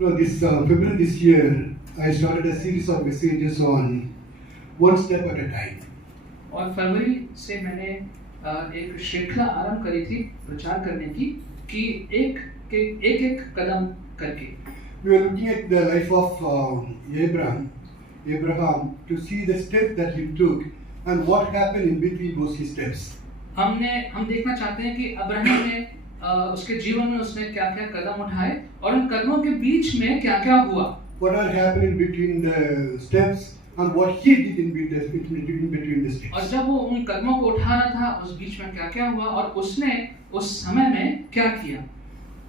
This February this year, I started a series of messages on one step at a time. और फरवरी से मैंने एक श्रृंखला आरंभ करी थी प्रचार करने की कि एक कदम करके. We were looking at the life of Abraham, to see the steps that he took and what happened in between those steps. हम देखना चाहते हैं कि अब्राहम ने उसके जीवन में उसने क्या-क्या कदम उठाए और उन कदमों के बीच में क्या-क्या हुआ. What had happened in between the steps and what he did in between the steps. और जब वो उन कदमों को उठा रहा था उस बीच में क्या-क्या हुआ और उसने उस समय में क्या किया.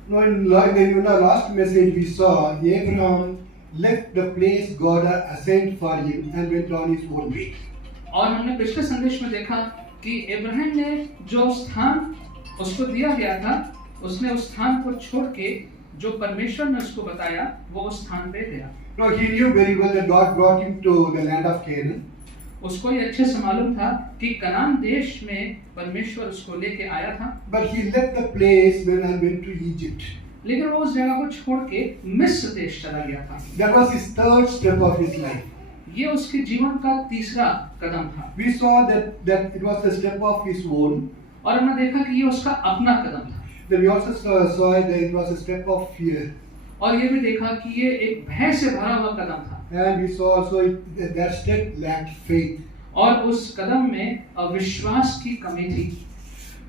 Now in our last message we saw Abraham left the place God had assigned for him and went on his own way. और हमने पिछले संदेश में देखा कि अब्राहम ने जो स्थान उसको दिया गया था उसने उस स्थान को छोड़ के जो परमेश्वर ने उसको बताया वो उस स्थान पे गया. Now he knew very well that God brought him to the land of Canaan. उसको ये अच्छे से मालूम था कि कनान देश में परमेश्वर उसको लेके आया था. But he left the place when and went to Egypt. लेकिन वो उस जगह को छोड़ के मिस्र देश चला गया था. That was his third step of his life. ये उसके जीवन का तीसरा कदम था. We saw that it was a step of his own. और हमने देखा कि ये उसका अपना कदम था. Then we also saw that it was a step of fear. और ये भी देखा कि ये एक भय से भरा हुआ कदम था. And we saw also that step lacked faith. और उस कदम में अविश्वास की कमी थी.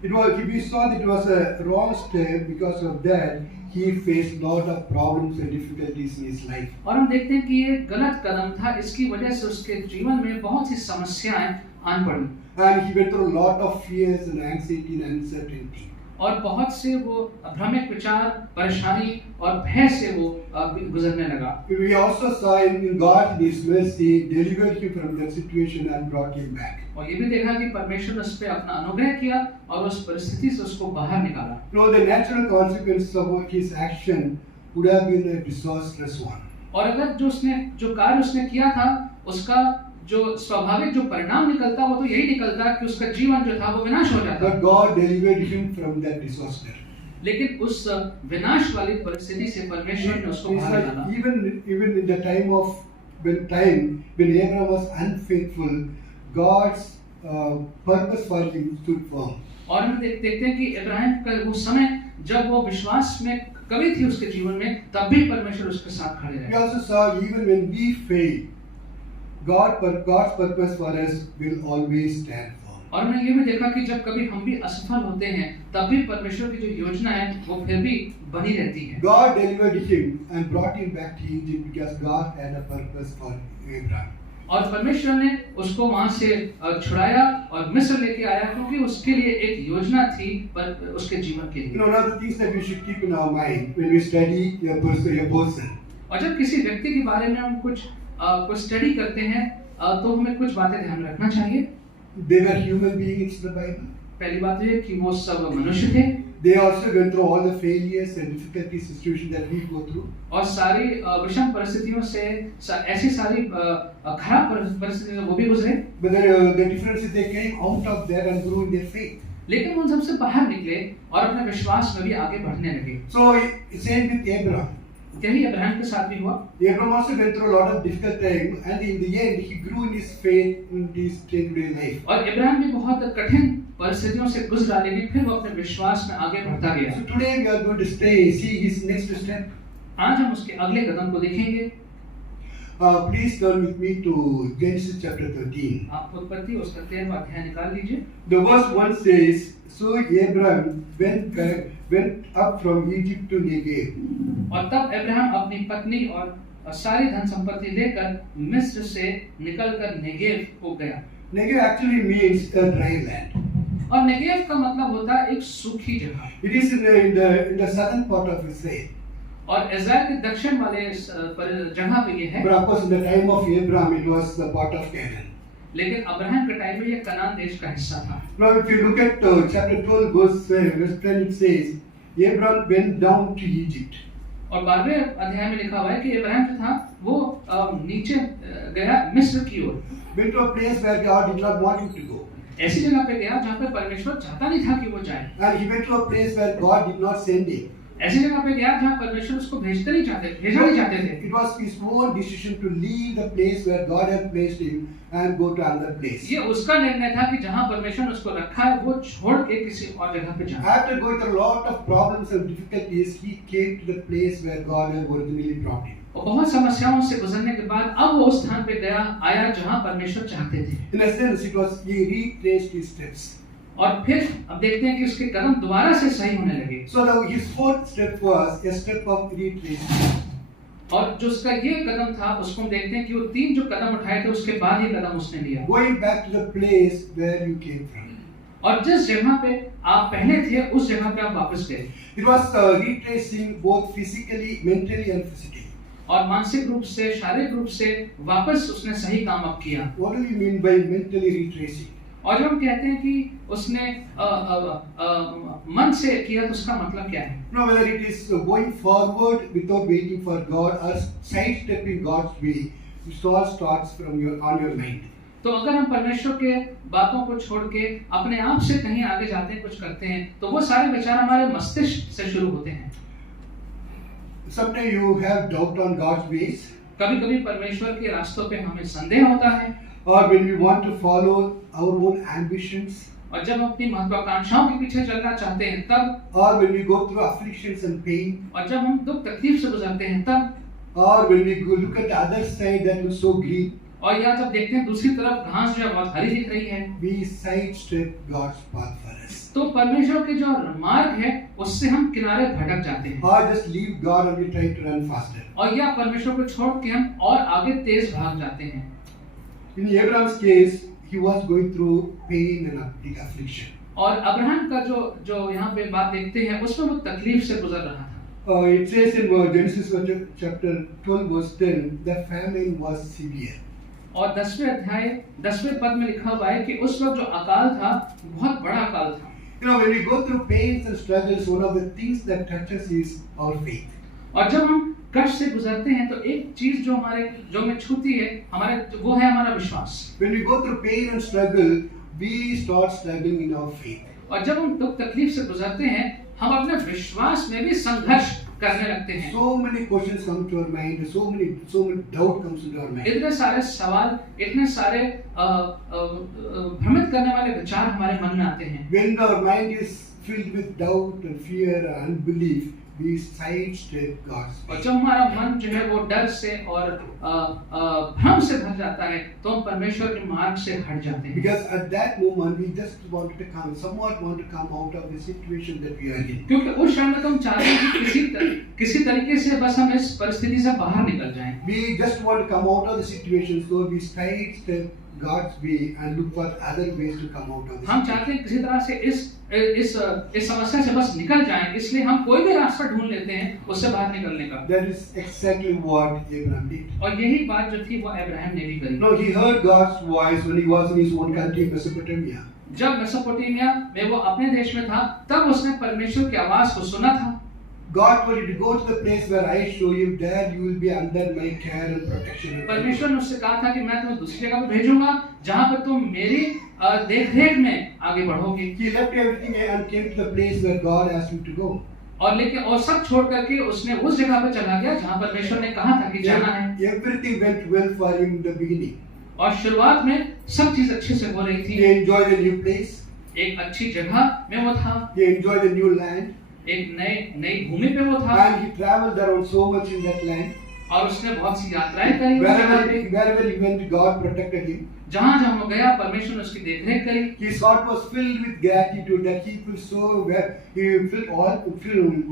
We saw that it was a wrong step. Because of that he faced lot of problems and difficulties in his life. और हम देखते हैं कि ये गलत कदम था. इसकी वजह से उसके जीवन में बहुत सी समस्याएं आन पड़ी. And he went through a lot of fears and anxiety and uncertainty. और बहुत से वो भ्रमिक विचार, परेशानी और भय से वो गुजरने लगा. We also saw in God His mercy delivered him from that situation and brought him back. और ये भी देखा कि परमेश्वर ने उस पे अपना अनुग्रह किया और उस परिस्थिति से उसको बाहर निकाला. No, the natural consequences of his action would have been a disastrous one. और अगर जो कार्य उसने किया था उसका जो स्वाभाविक जो परिणाम निकलता वो तो यही निकलता कि उसका जीवन जो था वो विनाश हो जाता. But God delivered him from that disaster. लेकिन उस विनाश वाली परिस्थिति से परमेश्वर ने उसको बाहर निकाला. Even in the time when Abraham was unfaithful, God's purpose for him stood firm. और हम देखते हैं कि इब्राहिम का वो समय जब वो विश्वास में कमी थी उसके जीवन में तब भी परमेश्वर उसके साथ खड़े रहे. We also saw even when we fail, God's purpose for us will always stand firm. और हमने ये भी देखा कि जब कभी हम भी असफल होते हैं तब भी परमेश्वर की जो योजना है वो फिर भी बनी रहती है. God delivered him and brought him back to Egypt because God had a purpose for Abraham. और परमेश्वर ने उसको वहां से छुड़ाया और मिस्र लेके आया क्योंकि उसके लिए एक योजना थी पर उसके जीवन के लिए. One of the things that we should keep in our mind when we study a person. और जब किसी व्यक्ति के बारे में हम कुछ स्टडी करते हैं तो हमें कुछ बातें ध्यान में रखना चाहिए. They were human beings in the Bible. पहली बात ये कि वो सब मनुष्य थे. They also went through all the failures and difficulties situations that we go through. और सारी विषम परिस्थितियों से ऐसी सारी खराब परिस्थितियों से वो भी गुजरे. But the difference is they came out of that and grew in their faith. लेकिन उन सबसे बाहर निकले और अपने विश्वास में भी आगे बढ़ने लगे. So same with Abraham. यही अब्राहम के साथ भी हुआ. Abraham also went through a lot of difficult time and in the end he grew in his faith in his day-to-day life. और अब्राहम भी बहुत कठिन परिस्थितियों से गुजरा लेकिन फिर वो अपने विश्वास में आगे बढ़ता गया. So today we are going to see his next step. आज हम उसके अगले कदम को देखेंगे. Please turn with me to Genesis chapter 13. आप उत्पत्ति उसका 13वां अध्याय निकाल लीजिए. The verse 1 says, so Abraham went up from Egypt to Negev. और तब अब्राहम अपनी पत्नी और सारी धन संपत्ति लेकर मिस्र से निकलकर नेगेव को गया. Negev actually means a dry land. और नेगेव का मतलब होता है एक सूखी जगह. It is in the southern part of Israel. और इज़राइल के दक्षिण वाले जगह पे ये है. But of course in the time of Abraham it was the part of Canaan. लेकिन अब्राहम के टाइम में ये कनान देश का हिस्सा था. Now if you look at chapter 12 verse 10 it says Abraham went down to Egypt. और 12वें अध्याय में लिखा हुआ है कि अब्राहम जो था वो नीचे गया मिस्र की ओर. Went to a place where God did not want him to go. ऐसी जगह पे गया जहाँ पे परमेश्वर चाहता नहीं था कि वो जाए. And he went to a place where God did not send him. ऐसी जगह पे गया जहाँ परमेश्वर उसको भेजना नहीं चाहते थे। It was his own decision to leave the place where God had placed him and go to another place. ये उसका निर्णय था कि जहाँ परमेश्वर ने उसको रखा है वो छोड़ के किसी और जगह पे जाए। After going through a lot of problems and difficulties, he came to the place where God had originally brought him. और बहुत समस्याओं से गुजरने के बाद अब वो उस स्थान पे आया जहाँ परमेश्वर चाहते थे। In a sense, he retraced his steps. और फिर अब देखते हैं कि उसके कदम दोबारा से सही होने लगे। So his fourth step was a step of retracing. और जो उसका ये कदम था उसको हम देखते हैं कि वो 3 जो कदम उठाए थे उसके बाद ये कदम उसने लिया। Going back to the place where you came from. और जिस जगह पे आप पहले थे उस जगह पे आप वापस गए। It was retracing both physically, mentally and physically. और मानसिक रूप से, शारीरिक रूप से वापस उसने सही काम अब किया। What do you mean by mentally retracing? और जब हम कहते हैं कि उसने मन से किया तो उसका मतलब क्या है? No, whether it is going forward without waiting for God or sidestepping God's way, it all starts from on your mind. तो अगर हम परमेश्वर के बातों को छोड़ के अपने आप से कहीं आगे जाते हैं, कुछ करते हैं, तो वो सारे विचार हमारे मस्तिष्क से शुरू होते हैं। Sometimes you have doubt on God's ways. कभी-कभी परमेश्वर के रास्तों पे हमें संदेह होता है। Or when we want to follow our own ambitions. और जब हम अपनी महत्वाकांक्षाओं के पीछे चलना चाहते हैं तब। Or when we go through afflictions and pain. और जब हम दुख तकलीफ से गुजरते हैं तब। Or when we go look at the other side that looks so green. और या जब देखते हैं दूसरी तरफ घास जो है बहुत हरी दिख रही है। We sidestep God's path for us. तो परमेश्वर के जो मार्ग है उससे हम किनारे भटक जाते हैं। Or just leave God and we try to run faster. और या परमेश्वर को छोड़ के हम और आगे तेज भाग जाते हैं। In Abraham's case, he was going through pain and affliction. और अब्राहम का जो यहाँ पे बात देखते हैं उसमें वो तकलीफ से गुजर रहा था। It says in Genesis chapter 12 verse 10, the famine was severe. और 10वें अध्याय 10वें पद में लिखा हुआ है कि उस वक्त जो अकाल था बहुत बड़ा अकाल था। You know, when we go through pains and struggles, one of the things that touches is our faith. और जब हम कष्ट से गुजरते हैं तो एक चीज जो हमें छूती है वो है हमारा विश्वास। When we go through pain and struggle, we start struggling in our faith. और जब हम दुख तकलीफ से गुजरते हैं हम अपने विश्वास में भी संघर्ष करने लगते हैं। So many questions come to our mind, so many doubt comes into our mind. इतने सारे सवाल, इतने सारे भ्रमित करने वाले विचार हमारे मन में आते हैं। When our mind is filled with doubt and fear and unbelief, we sidestep God's way. और जब हमारा मन जो है वो डर से और भ्रम से भर जाता है तो हम परमेश्वर के मार्ग से हट जाते हैं। Because at that moment we just want to come out of the situation that we are in. क्योंकि उस समय में तो हम चाहते हैं कि किसी तरीके से बस हम इस परिस्थिति से बाहर निकल जाएं। We just want to come out of the situation, so we sidestep God's way and look for other ways to come out of the situation. हम चाहते हैं किसी तरह से इस समस्या से बस निकल जाएं, इसलिए हम कोई भी रास्ता ढूंढ लेते हैं उससे बाहर निकलने का। That is exactly what Abraham did. और यही बात जो थी वो अब्राहम ने भी करी। No, he heard God's voice when he was in his own country, Mesopotamia. जब मेसोपोटामिया में वो अपने देश में था तब उसने परमेश्वर की आवाज को सुना था। God told you to go to the place where I show you, there you will be under my care and protection. परमेश्वर ने उससे कहा था कि मैं तुम्हें दूसरी जगह पे भेजूंगा जहां पर तुम मेरी देखरेख में आगे बढ़ोगे। He left everything and came to the place where God asked him to go. और सब छोड़ करके उसने उस जगह पे चला गया जहां परमेश्वर ने कहा था कि जाना है। Everything went well for him in the beginning. और शुरुआत में सब चीज अच्छे से हो रही थी। He enjoyed a new place. एक अच्छी जगह में वो था। He enjoyed a new land. एक नई भूमि पे वो था। And he traveled around so much in that land. और उसने बहुत सी यात्राएं करी। Wherever he went, God protected him. जहां वो गया परमेश्वर ने उसकी देखरेख करी। His heart was filled with gratitude that he could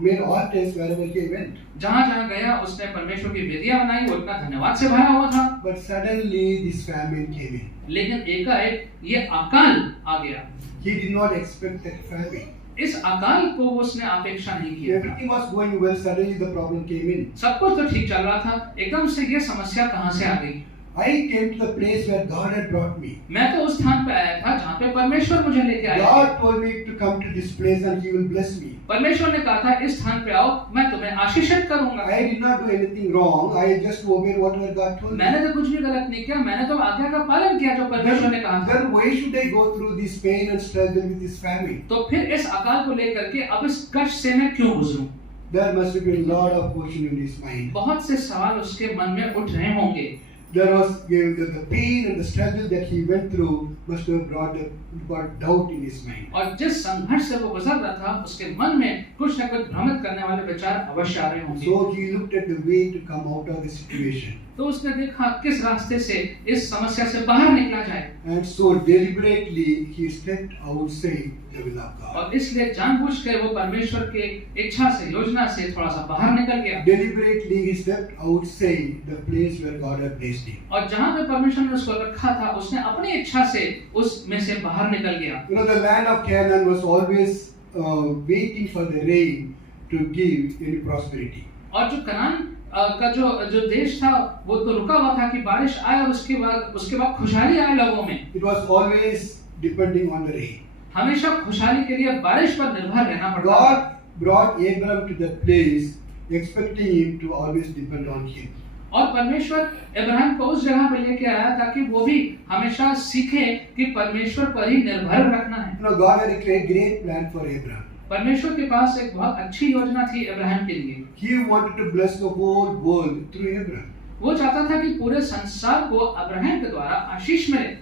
made altars wherever he went. जहां गया उसने परमेश्वर की वेदियां बनाई, वो इतना धन्यवाद से भरा हुआ था। But suddenly this famine came in. लेकिन एकाएक ये अकाल आ गया। He did not expect that famine. इस अकाल को उसने अपेक्षा नहीं किया। Everything was going well. Suddenly the problem came in. सब कुछ तो ठीक चल रहा था, एकदम से ये समस्या कहां से आ गई? I came to the place where God had brought me. मैं तो उस स्थान पे आया था जहाँ पे परमेश्वर मुझे लेके आया। God told me to come to this place and He will bless me. परमेश्वर ने कहा था इस स्थान पे आओ, मैं तुम्हें आशीषित करूंगा। I did not do anything wrong. I just obeyed whatever God told me. मैंने तो कुछ भी गलत नहीं किया, मैंने तो आज्ञा का पालन किया जो परमेश्वर ने कहा था। Then why should I go through this pain and struggle with this famine? तो फिर इस अकाल को लेकर के अब इस कष्ट से मैं क्यों गुजरूं? there must have been a lot of question in his mind. बहुत से सवाल उसके मन में उठ रहे होंगे। There was the pain and the struggle that he went through must have brought doubt in his mind. और जिस संघर्ष से वो गुजर रहा था उसके मन में कुछ न कुछ भ्रमित करने वाले विचार अवश्य आ रहे होंगे। So he looked at the way to come out of the situation. तो उसने देखा किस रास्ते से इस समस्या से बाहर निकला जाए। And so deliberately he stepped outside the will of God. और इसलिए जानबूझकर वो परमेश्वर के इच्छा से, योजना से थोड़ा सा बाहर निकल गया। Deliberately he stepped outside the place where God had placed him. और जहाँ पे परमेश्वर ने उसको रखा था उसने अपनी इच्छा से उसमें से बाहर निकल गया। You know, the land of Canaan was always waiting for the rain to give any prosperity. और जो कनान का जो देश था वो तो रुका हुआ था कि बारिश आए और उसके बाद खुशहाली आए लोगों में। It was always depending on the rain. हमेशा खुशहाली के लिए बारिश पर निर्भर रहना पड़ता था। God brought Abram to that place, expecting him to always depend on him. और परमेश्वर अब्राहम को उस जगह पे लेके आया ताकि वो भी हमेशा सीखे कि परमेश्वर पर ही निर्भर रखना है। You know, God had a great plan for Abram. परमेश्वर के पास एक बहुत अच्छी योजना थी अब्राहम के लिए। He wanted to bless the whole world through Abram. वो चाहता था कि पूरे संसार को अब्राहम के द्वारा आशीष मिले।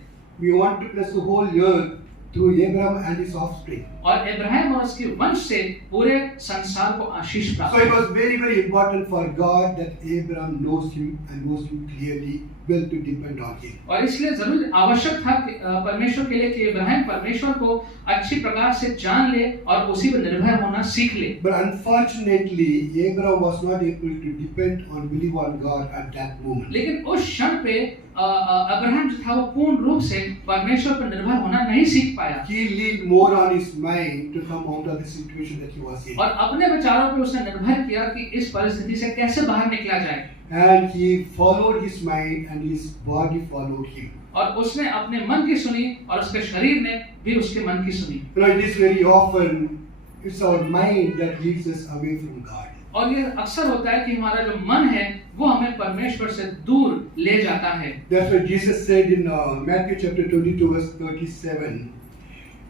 We want to bless the whole earth through Abram and his offspring. और अब्राहम और उसके वंश से पूरे संसार को आशीष प्राप्त। So it was very, very important for God that Abram knows him and knows him clearly, well to depend on him. और इसलिए जरूर आवश्यक था कि परमेश्वर के लिए कि अब्राहम परमेश्वर को अच्छी प्रकार से जान ले और उसी पर निर्भर होना सीख ले। But unfortunately, Abram was not able to depend on, believe on God at that moment. लेकिन उस क्षण पे अब्राहम जो था वो पूर्ण रूप से परमेश्वर पर निर्भर होना नहीं सीख पाया। He leaned more on his mind to come out of the situation that he was in. और अपने विचारों पे उसने निर्भर किया कि इस परिस्थिति से कैसे बाहर निकला जाए। And he followed his mind and his body followed him. और उसने अपने मन की सुनी और उसके शरीर ने भी उसके मन की सुनी। You know, it is very often it's our mind that leads us away from God. और ये अक्सर होता है कि हमारा जो मन है वो हमें परमेश्वर से दूर ले जाता है। That's what Jesus said in Matthew chapter 22 verse 37.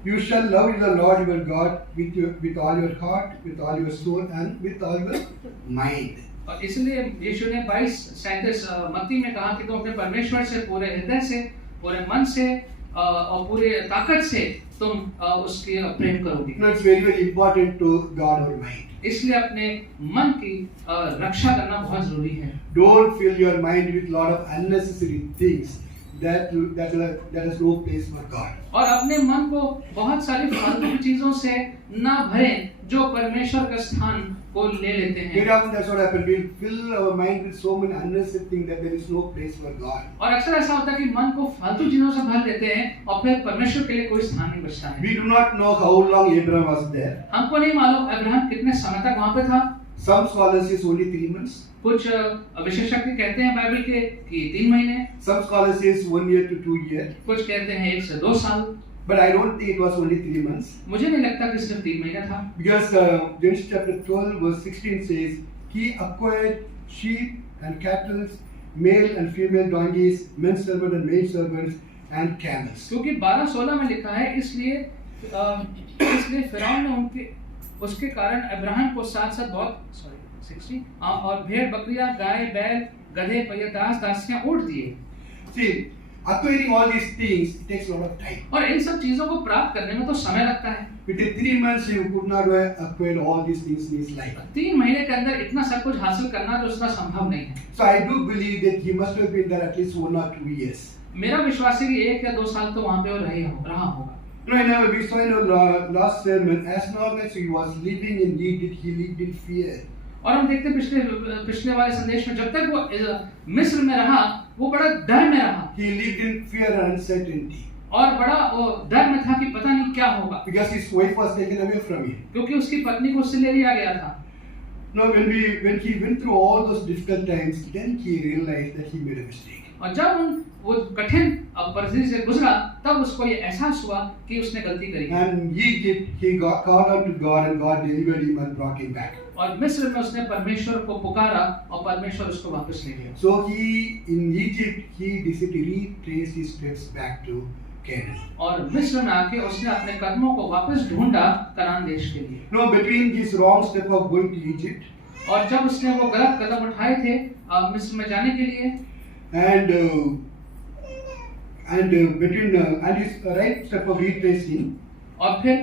You shall love the Lord your God with all your heart, with all your soul and with all your mind. और इसलिए यीशु ने 22:37 मत्ती में कहा कि तुम अपने परमेश्वर से पूरे हृदय से, पूरे मन से और पूरे ताकत से तुम उसके प्रेम करोगे। You know, it's very, very important to guard our mind. इसलिए अपने मन की रक्षा करना बहुत जरूरी है। Don't fill your mind with lot of unnecessary things that has no place for God. और अपने मन को बहुत सारी फालतू चीजों से ना भरें जो परमेश्वर का स्थान को ले लेते हैं। Very often that's what happens. We fill our mind with so many unnecessary things that there is no place for God. और अक्सर ऐसा होता है कि मन को फालतू चीजों से भर देते हैं और फिर परमेश्वर के लिए कोई स्थान नहीं बचता है। We do not know how long Abraham was there. हमको नहीं मालूम अब्राहम कितने समय तक वहाँ पे था। Some scholars say only 3 months. कुछ विशेषज्ञ कहते हैं बाइबल के कि 3 महीने। Some scholars say 1 year to 2 years. कुछ कहते हैं 1 से 2 साल। But I don't think it was only 3 months. मुझे नहीं लगता कि सिर्फ 3 महीना था। Because Genesis chapter 12 verse 16 says, He acquired sheep and cattle, male and female donkeys, men servants and maid servants, and camels. क्योंकि 12:16 में लिखा है इसलिए फिरौन ने उसके कारण अब्राहम को साथ-साथ बहुत 60 और भेड़ बकरियां, गाय, बैल, गधे, पहिया, दास, दासियां ऊँट दिए। See, acquiring all these things it takes a lot of time. और इन सब चीजों को प्राप्त करने में तो समय लगता है। Within 3 months he could not acquire all these things in his life. 3 महीने के अंदर इतना सब कुछ हासिल करना तो उसका संभव नहीं है। So I do believe that he must have been there at least 1 or 2 years. मेरा विश्वास है कि 1 या 2 साल तो वहाँ पे रहा होगा। You know, we saw in our last sermon, as long as he was living in Egypt, he lived in fear. और हम देखते पिछले वाले संदेश में जब तक वो मिस्र में रहा वो बड़ा डर में रहा। He lived in fear and uncertainty. और बड़ा वो डर में था कि पता नहीं क्या होगा। Because his wife was taken away from him. क्योंकि उसकी पत्नी को उससे ले लिया गया था। Now when he went through all those difficult times, then he realized that he made a mistake. और जब वो कठिन परिस्थिति से गुजरा तब उसको ये एहसास हुआ कि उसने गलती करी। And he called out to God and God delivered him and brought him back. और मिस्र में उसने परमेश्वर को पुकारा और परमेश्वर उसको वापस ले गया। So in Egypt he decided to retrace his steps back to Canaan. और मिस्र में आके उसने अपने कदमों को वापस ढूंढा कनान देश के लिए। No, between this wrong step of going to Egypt और जब उसने वो गलत कदम उठाए थे मिस्र में जाने के लिए, and between and his right step of retracing, और फिर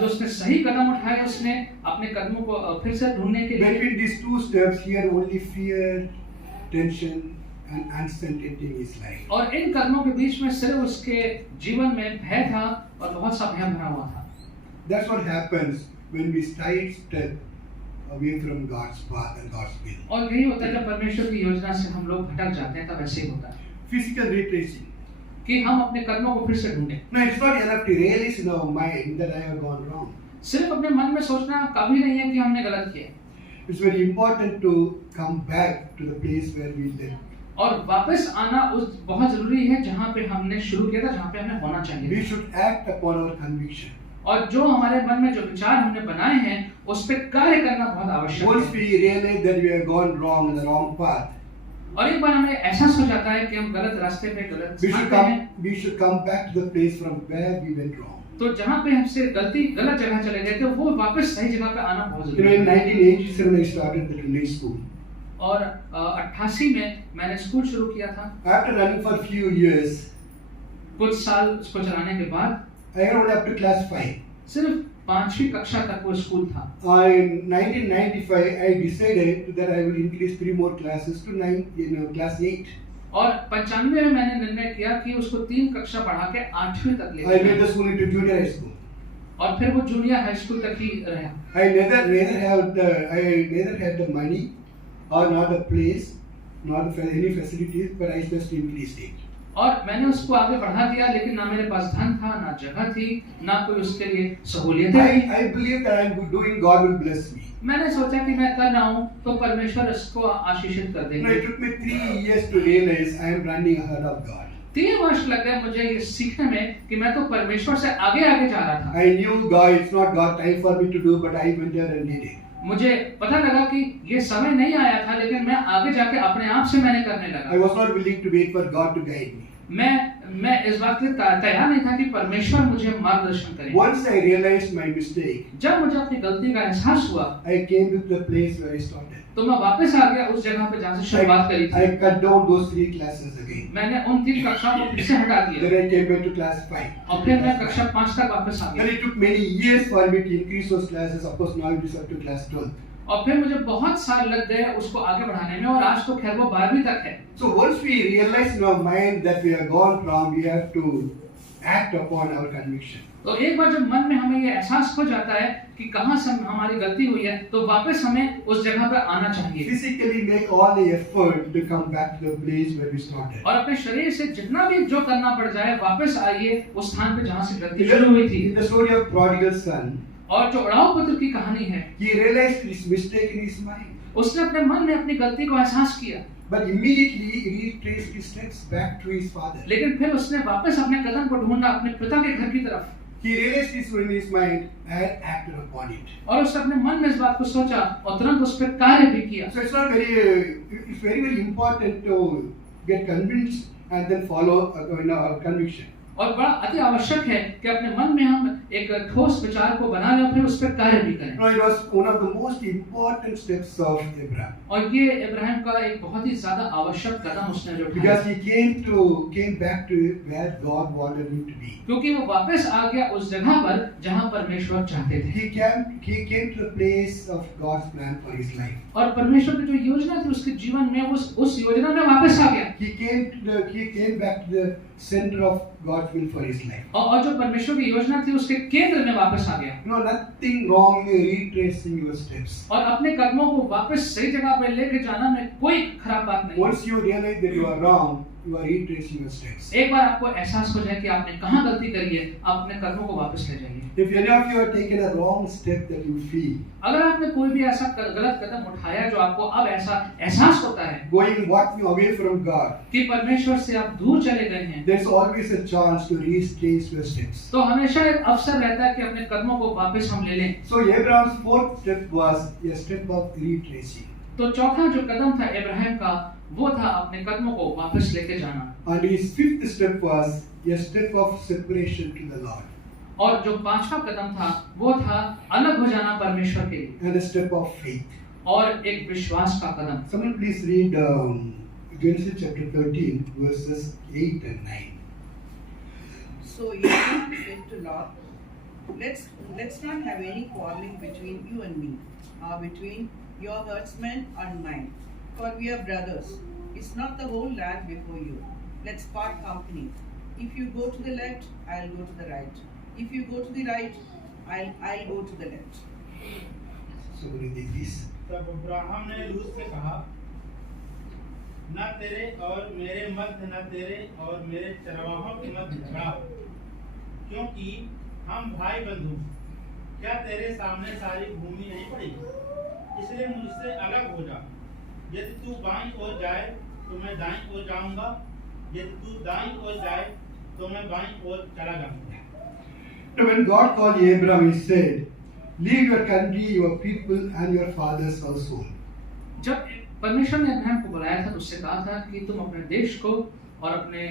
जो उसने सही कदम उठाए उसने अपने कदमों को फिर से ढूंढने के लिए, between these two steps, he had only fear, tension, and uncertainty in his life. और इन कदमों के बीच में सिर्फ उसके जीवन में भय था और बहुत सा भय भरा हुआ था। That's what happens when we sidestep away from God's path and God's will. और यही होता है जब परमेश्वर की योजना से हम लोग भटक जाते हैं, तब ऐसे ही होता है Physical retracing. कि हम अपने कदमों को फिर से ढूंढें। No, it's not enough to realize in our mind that I have gone wrong. सिर्फ अपने मन में सोचना काफी नहीं है कि हमने गलत किया, It's very important to come back to the place where we lived. और वापस आना उस बहुत जरूरी है जहाँ पे हमने शुरू किया था, जहाँ पे हमें होना चाहिए। We should act upon our conviction. और जो हमारे मन में जो विचार हमने बनाए हैं उस पे कार्य करना बहुत आवश्यक Once है। we realize that we have gone wrong in the wrong path, और एक बार हमें एहसास हो जाता है कि हम गलत रास्ते पे गलत we स्थान should पे हैं, we should come back to the place from where we went wrong. तो जहाँ पे हमसे गलत जगह चले गए थे वो वापस सही जगह पे आना बहुत You know, जरूरी in है। 1987 I started the Sunday school. और 88 में मैंने स्कूल शुरू किया था। After running for a few years, कुछ साल उसको चलाने के बाद I got only up to class 5. सिर्फ 5वीं कक्षा तक वो स्कूल था। In 1995, I decided that I will increase 3 more classes to class 8. और 95 में मैंने निर्णय किया कि उसको 3 कक्षा बढ़ा के 8वीं तक ले I made जाऊं। the school into junior high school. और फिर वो जूनियर हाई स्कूल तक ही रहा। I neither had the money or not the place, not any facilities, but I just increased it. और मैंने उसको आगे बढ़ा दिया, लेकिन ना मेरे पास धन था, ना जगह थी, ना कोई उसके लिए सहूलियतें थी। I believe that I am doing, God will bless me. मैंने सोचा कि मैं कर रहा हूँ तो परमेश्वर इसको आशीषित कर You know, देंगे। it took me 3 years to realize I am running ahead of God. 3 वर्ष लग गए मुझे ये सीखने में कि मैं तो परमेश्वर से आगे आगे जा रहा था। I knew God, it's not God time for me to do, but I went there and did it. मुझे पता लगा कि ये समय नहीं आया था, लेकिन मैं आगे जाके अपने आप से मैंने करने I लगा। was not willing to wait for God to guide me. मैं इस बात के लिए तैयार नहीं था कि परमेश्वर मुझे मार्गदर्शन करे। Once I realized my mistake, जब मुझे अपनी गलती का एहसास हुआ I came to the place where I started. तो मैं वापस आ गया उस जगह पे जहाँ से शुरुआत करी थी। I cut down those 3 classes again. मैंने उन 3 कक्षाओं को फिर से हटा दिया Then I came back to class 5. और फिर मैं कक्षा 5 तक वापस आ Then गया। it took many years for me to increase those classes. Of course, now it is up to class 12. और फिर मुझे बहुत साल लग गए उसको आगे बढ़ाने में, और आज तो खैर वो 12वीं तक है। So once we realize in our mind that we have gone wrong, we have to act upon our conviction. तो एक बार जब मन में हमें ये एहसास हो जाता है कि कहाँ से हमारी गलती हुई है, तो वापस हमें उस जगह पर आना चाहिए Physically make all the effort to come back to the place where we started. और अपने शरीर से जितना भी जो करना पड़ जाए वापस आइए उस स्थान पे जहाँ से गलती शुरू हुई थी। In the story of prodigal son, और जो उड़ाऊ पुत्र की कहानी है, he realized his mistake in his mind, उसने अपने मन में अपनी गलती को एहसास किया, but immediately he retraced his steps back to his father. लेकिन फिर उसने वापस अपने कदम को ढूंढा अपने पिता के घर की तरफ, He realized this in his mind and acted upon it. और उसने अपने मन में इस बात को सोचा और तुरंत उस पर कार्य भी किया। So it's not it's very important to get convinced and then follow our conviction. और बड़ा अति आवश्यक है कि अपने मन में हम एक ठोस विचार को बना लें और फिर उस पर कार्य भी करें। No, it was one of the most important steps of Abraham. और ये इब्राहिम का एक बहुत ही ज्यादा आवश्यक कदम उसने जो उठाया, Because he came back to where God wanted him to be. क्योंकि वो वापस आ गया उस जगह पर जहाँ परमेश्वर चाहते थे। He came to the place of God's plan for his life. और परमेश्वर की जो योजना थी उसके जीवन में उस योजना में वापस आ गया। He came back to the center of God's will for his life. और जो परमेश्वर की योजना थी उसके केंद्र में वापस आ गया। You know, nothing wrong in retracing your steps. और अपने कदमों को वापस सही जगह पर लेके जाना में कोई खराब बात नहीं। Once you realize that you are wrong, you are retracing your steps. एक बार आपको एहसास हो जाए कि आपने कहाँ गलती करी है, आप अपने कदमों को वापस ले जाइए। If any of you have taken a wrong step that you feel, अगर आपने कोई भी ऐसा गलत कदम उठाया जो आपको अब ऐसा एहसास होता है walking away from God, कि परमेश्वर से आप दूर चले गए हैं, there's always a chance to retrace your steps. तो हमेशा एक अवसर रहता है कि अपने कदमों को वापस हम ले लें। So Abraham's fourth step was a step of retracing. तो चौथा जो कदम था इब्राहिम का वो था अपने कदमों को वापस लेके जाना। And his fifth step was a step of separation to the Lord. और जो पांचवा कदम था वो था अलग हो जाना परमेश्वर के लिए And a step of faith. और एक विश्वास का कदम। Someone please read Genesis chapter 13 verses 8 and 9. So Abraham said to Lot, let's not have any quarreling between you and me, between your herdsmen and mine, for we are brothers. Is not the whole land before you? Let's part company. If you go to the left, I'll go to the right. If you go to the right, I'll go to the left. Somebody read this. तब Abraham ने लूत से कहा, न तेरे और मेरे मध्य न तेरे और मेरे चरवाहों के मध्य झगड़ा हो, क्योंकि हम भाई बंधु। क्या तेरे सामने सारी भूमि नहीं पड़ी? इसलिए मुझसे अलग हो जा। यदि तू बाईं ओर जाए तो मैं दाईं ओर जाऊंगा, यदि तू दाईं ओर जाए तो मैं बाईं ओर चला जाऊंगा। Now when God called Abraham, he said, leave your country, your people and your father's household. जब परमेश्वर ने अब्राहम को बुलाया था तो उससे कहा था कि तुम अपने देश को और अपने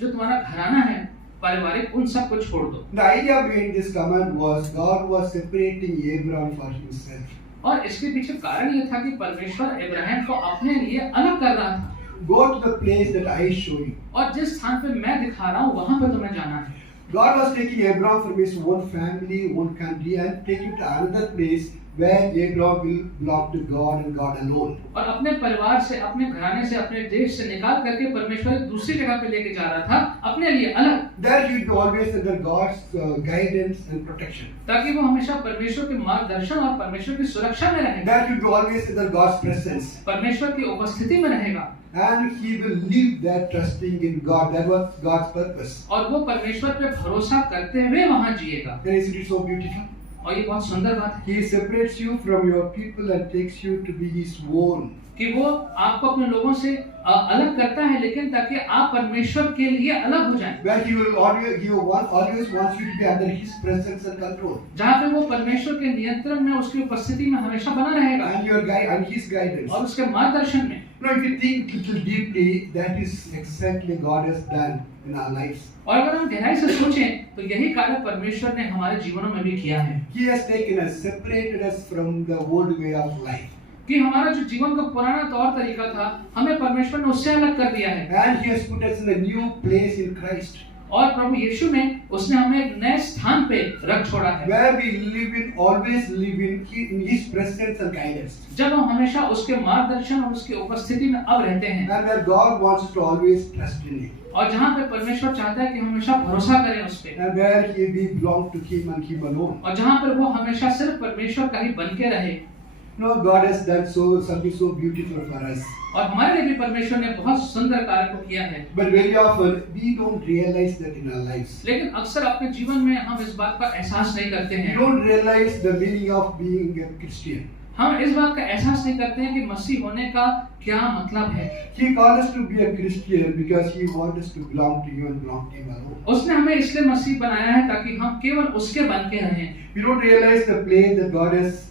जो तुम्हारा घराना है पारिवारिक उन सब को छोड़ दो। The idea behind this command was God was separating Abraham for himself. और इसके पीछे कारण ये था कि परमेश्वर इब्राहिम को अपने लिए अलग कर रहा था। Go to the place that I show you. और जिस स्थान पे मैं दिखा रहा हूँ वहां पे तुम्हें जाना है। God was taking Abraham from his own family, own country and taking him to another place where Abraham will belong to God and God alone. और अपने परिवार से, अपने घराने से, अपने देश से निकाल करके परमेश्वर दूसरी जगह पे लेके जा रहा था अपने लिए अलग। There he would be always under God's guidance and protection. ताकि वो हमेशा परमेश्वर के मार्गदर्शन और परमेश्वर की सुरक्षा में रहेगा। There he would be always under God's presence. परमेश्वर की उपस्थिति में रहेगा। And he will live that trusting in God. That was God's purpose. और वो परमेश्वर पे भरोसा करते हुए वहां जिएगा। And isn't it so beautiful? और ये बहुत सुंदर बात है He separates you from your people and takes you to be his own. कि वो आपको अपने लोगों से अलग करता है, लेकिन ताकि आप परमेश्वर के लिए अलग हो जाएं। Where he will always wants you to be under his presence and control. जहाँ पे वो परमेश्वर के नियंत्रण में, उसकी उपस्थिति में हमेशा बना रहेगा And his guidance. और उसके मार्गदर्शन में। Now, if you think little deeply, that is exactly God has done in our lives. और अगर हम गहराई से सोचें तो यही कार्य परमेश्वर ने हमारे जीवनों में भी किया है He has taken us, separated us from the old way of life. कि हमारा जो जीवन का पुराना तौर तरीका था हमें परमेश्वर ने उससे अलग कर दिया है। And he has put us in a new place in Christ. और प्रभु यीशु में उसने हमें एक नए स्थान पे रख छोड़ा है। Where we always live in his presence and guidance. जब हम हमेशा उसके मार्गदर्शन और उसकी उपस्थिति में अब रहते हैं। And where God wants us to always trust in him. और जहाँ पे परमेश्वर चाहता है कि हम हमेशा भरोसा करें उस पे। And where we belong to him and him alone. और जहाँ पर वो हमेशा सिर्फ परमेश्वर का ही बन के रहे। No, God has done something so beautiful for us. और हमारे लिए भी परमेश्वर ने बहुत सुंदर कार्य को किया है। But very often we don't realize that in our lives. लेकिन अक्सर अपने जीवन में हम इस बात का एहसास नहीं करते We हैं। don't realize the meaning of being a Christian. हम इस बात का एहसास नहीं करते हैं कि मसीह होने का क्या मतलब है। He called us to be a Christian because he wants us to belong to you and belong to him alone. उसने हमें इसलिए मसीह बनाया है ताकि हम केवल उसके बन के रहें। We don't realize the place that God has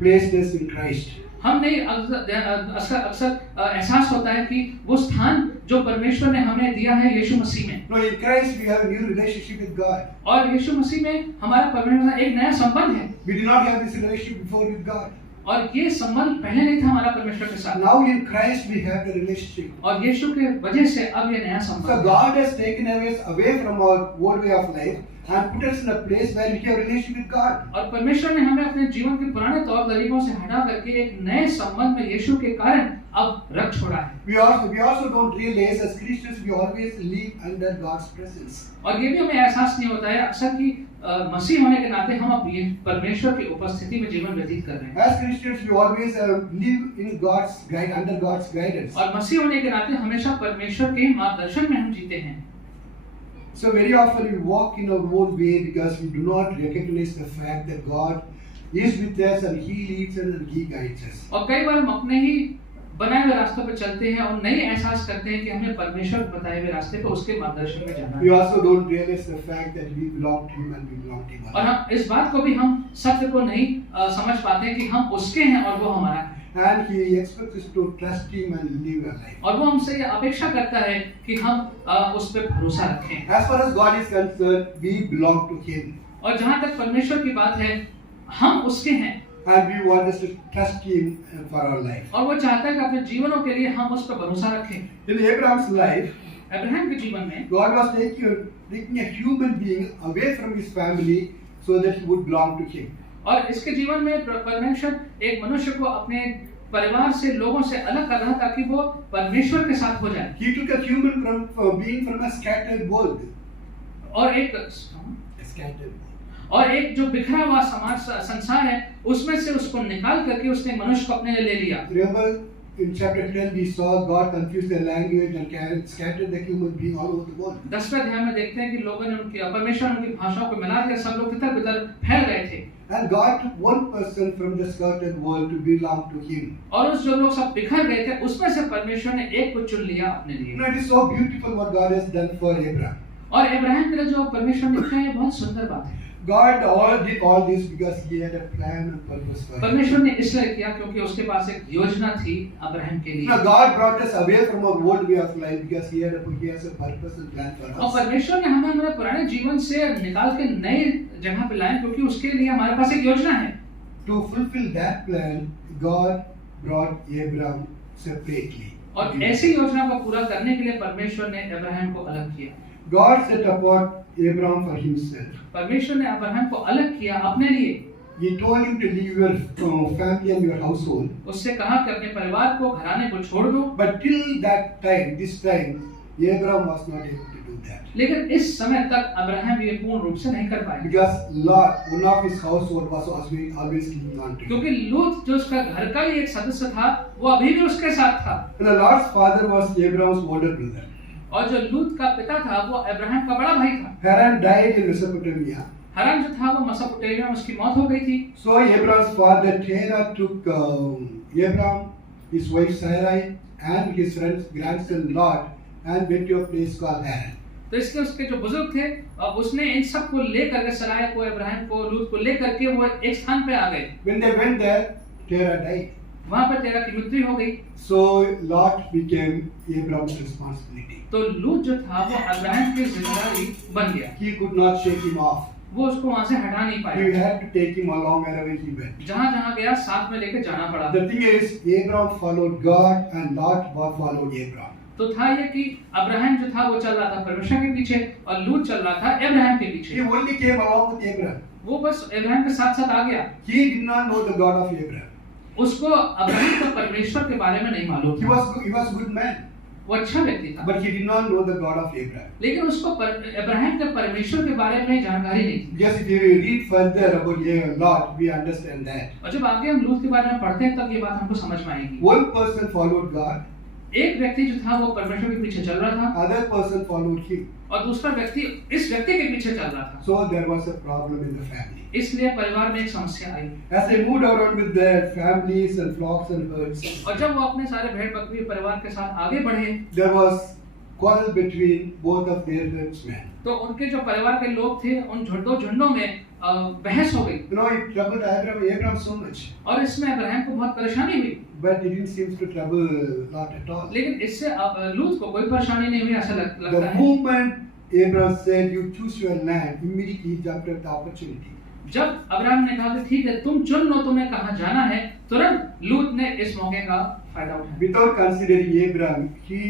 placed us in Christ. हम नहीं अक्सर एहसास होता है कि वो स्थान जो परमेश्वर ने हमें दिया है यीशु मसीह में। No, in Christ we have a new relationship with God. और यीशु मसीह में हमारा परमेश्वर से एक नया संबंध है। We did not have this relationship before with God. और ये संबंध पहले नहीं था हमारा परमेश्वर के साथ। Now in Christ we have the relationship. और यीशु के वजह से अब ये नया संबंध So है। God has taken us away from our old way of life and put us in a place where we have a relationship with God. और परमेश्वर ने हमें अपने जीवन के पुराने तौर तरीकों से हटा करके एक नए संबंध में यीशु के कारण अब रख छोड़ा है। We also don't realize as Christians we always live under God's presence. और ये भी हमें एहसास नहीं होता है अक्सर कि मसीह होने के नाते हम अब परमेश्वर की उपस्थिति में जीवन व्यतीत कर रहे हैं। As Christians we always live in under God's guidance. और मसीह होने के नाते हमेशा परमेश्वर के मार्गदर्शन में हम जीते हैं। So very often we walk in our own way because we do not recognize the fact that God is with us and He leads us and He guides us. और कई बार हम अपने ही बनाए हुए रास्तों पर चलते हैं और नहीं एहसास करते हैं कि हमें परमेश्वर बताए हुए रास्ते पर उसके मार्गदर्शन में जाना We है। also don't realize the fact that we belong to Him and we belong to Him और alone. हम इस बात को भी हम सत्य को नहीं समझ पाते हैं कि हम उसके हैं और वो हमारा है। and He expects us to trust Him and live a life. और वो हमसे ये अपेक्षा करता है कि हम उस पर भरोसा रखें। As far as God is concerned, we belong to Him, और जहाँ तक परमेश्वर की बात है, हम उसके हैं and we want us to trust Him for our life. और वो चाहता है कि अपने जीवनों के लिए हम उस पर भरोसा रखें। In Abraham's life, अब्राहम के जीवन में God was taking a human being away from his family so that he would belong to Him. और इसके जीवन में परमेश्वर एक मनुष्य को अपने परिवार से, लोगों से अलग कर रहा ताकि वो परमेश्वर के साथ हो जाए। He took a human from being from a scattered world. और एक A scattered world. और एक जो बिखरा हुआ समाज संसार है, उसमें से उसको निकाल करके उसने मनुष्य को अपने लिए ले लिया। Remember in chapter 10 we saw God confused their language and scattered the human being all over the world. 10वें अध्याय में देखते हैं कि लोगों ने परमेश्वर उनकी भाषाओं को मिला दिया, सब लोग तितर-बितर फैल गए थे। And God took one person from the scattered world to belong to Him. और उस जो लोग सब बिखर गए थे, उसमें से परमेश्वर ने एक को चुन लिया अपने लिए। You know, it is so beautiful what God has done for Abraham. और अब्राहम के लिए जो परमेश्वर ने किया, ये बहुत सुंदर बात है। God did all this because He had a plan and purpose for him. परमेश्वर ने इसलिए किया क्योंकि उसके पास एक योजना थी अब्राहम के लिए। Now God brought us away from our old way of life because He has a purpose and plan for और us. परमेश्वर ने हमें हमारे पुराने जीवन से निकाल के नए जगह पे लाए क्योंकि उसके लिए हमारे पास एक योजना है। To fulfill that plan, God brought Abraham separately. और ऐसी योजना को पूरा करने के लिए परमेश्वर ने अब्राहम को अलग किया। God set apart Abraham for Himself. परमेश्वर ने अब्राहम को अलग किया अपने लिए। He told him to leave your family and your household. उससे कहा कि अपने परिवार को, घराने को छोड़ दो। But till that time, this time, Abraham was not able to do that. लेकिन इस समय तक अब्राहम ये पूर्ण रूप से नहीं कर पाए Because Lot, one of his household, was always clinging on to him. क्योंकि लूत जो उसका घर का ही एक सदस्य था, वो अभी भी उसके साथ था। And the Lot's father was Abraham's older brother. और जो लूत का पिता था वो अब्राहम का बड़ा भाई था। Haran died in Mesopotamia. हरान जो था वो मेसोपोटामिया में उसकी मौत हो गई थी। So Abraham's father Terah took Abraham, his wife Sarai, and his grandson Lot, and went to a place called Haran. तो इसके उसके जो बुजुर्ग थे, उसने इन सब को लेकर के, सराय को, अब्राहम को, लूत को लेकर के वो एक स्थान पे आ गए। When they went there, Terah died. वहां पर तेरह की मृत्यु हो गई। So Lot became Abraham's responsibility. तो लूत जो था वो अब्राहम की जिम्मेदारी बन गया। He could not shake him off. वो उसको वहां से हटा नहीं He पाया। had to take him along wherever he went. जहां जहां गया साथ में लेके जाना पड़ा। The thing is, Abraham followed God and Lot followed Abraham. तो था ये कि अब्राहम जो था वो चल रहा था परमेश्वर के पीछे और लूत चल रहा था अब्राहम के He पीछे। only came along with Abraham. वो बस अब्राहम के साथ साथ आ गया। He did not know the God of Abraham. उसको अब्राहम को परमेश्वर के बारे में नहीं मालूम He था। was a good man, वो अच्छा व्यक्ति था, but he did not know the God of Abraham. लेकिन उसको अब्राहम के परमेश्वर के बारे में जानकारी नहीं थी। Yes, if you read further about Lot, we understand that. और जब आगे हम लूत के बारे में पढ़ते हैं तब ये बात हमको समझ में आएगी। One person followed God, एक व्यक्ति जो था वो परमेश्वर के पीछे चल रहा था other person followed him. और दूसरा व्यक्ति इस व्यक्ति के पीछे चल रहा था। So there was a problem in the family. इसलिए परिवार में एक समस्या आई। As they moved around with their families and flocks and herds, और जब वो अपने सारे भेड़ बकरी परिवार के साथ आगे बढ़े there was quarrel between both of their herdsmen. तो उनके जो परिवार के लोग थे उन दो झुंडों में बहस हो गई। You know, it troubled Abraham so much, और इसमें अब्राहम को बहुत परेशानी हुई, but it didn't seem to trouble Lot at all. लेकिन इससे लूत को कोई परेशानी नहीं हुई ऐसा लगता The है। moment Abraham said, "You choose your land," immediately he jumped at the opportunity. जब अब्राहम ने कहा कि ठीक है तुम चुन लो तुम्हें कहाँ जाना है, तुरंत लूत ने इस मौके का फायदा उठाया। Without considering Abraham, he